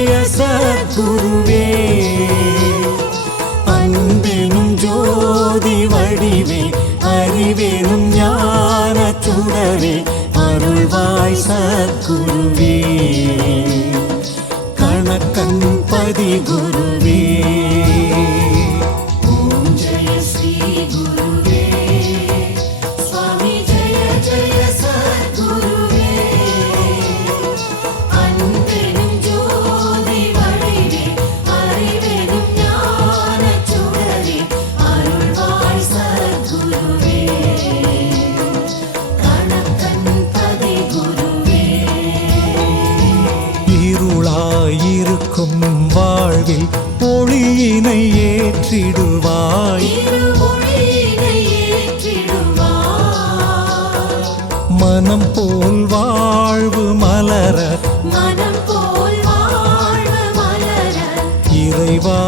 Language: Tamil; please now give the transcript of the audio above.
ஜெய சத்குருவே அன்பெனும் ஜோதி வடிவே அறிவெனும் ஞான சுடரே அருள்வாய் சத்குருவே கணக்கன் பதி குருவே ஓம் ஜெய ஸ்ரீ குருவே சுவாமி ஜெய ஜெய சத்குருவே அன்பெனும் ஜோதி வடிவே அறிவெனும் ஞான சுடரே அருள்வாய் சத்குருவே கணக்கன் பதி குருவே இருளாயிருக்கும் வாழ்வில் ஒளியினை ஏற்றிடுவாய் மனம் போல் வாழ்வு மலர இறைவா